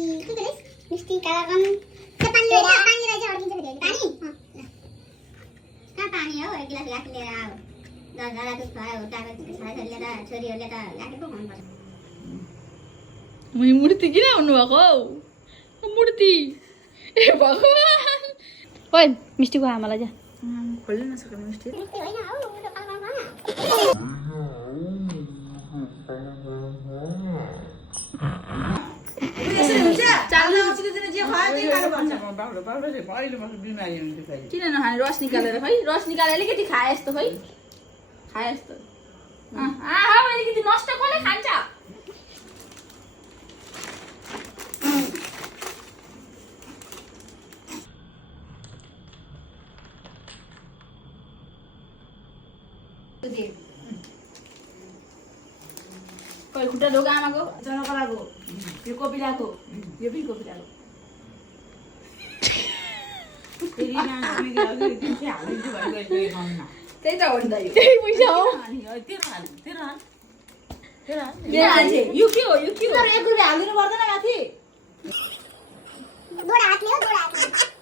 के गरेस् मिस्टी कालाकन त्यो पानी रहेछ अड्किन्छ फेरि पानी कहाँ पानी हो एक गिलास लाख लिएर आऊ दादा दुध खायो उताको छोराछोरीले त छोरीहरूले त लाखेको खानुपर्छ मै मूर्ति किन आउनु भएको हौ मूर्ति ए भगवान ओइ मिस्टीको आमालाई जा खोल्न नसक्ने मिस्टी मिस्टी होइन हौ त्यो कालाकनमा किन नखाने रस निकालेर खै रस निकालेर अलिकति खाए जस्तो खै खाए जस्तो अलिकति नष्ट कसले खान्छ कोही खुट्टा ढोका आमाको जनकलाको यो कोपिलाको यो पनि कोपिलाको त्यही त हो नि त त्यही पैसा हो यो के हो यो के हो एक रुपियाँ हालिदिनु पर्दैन माथि दोडा हातले हो दोडा हातले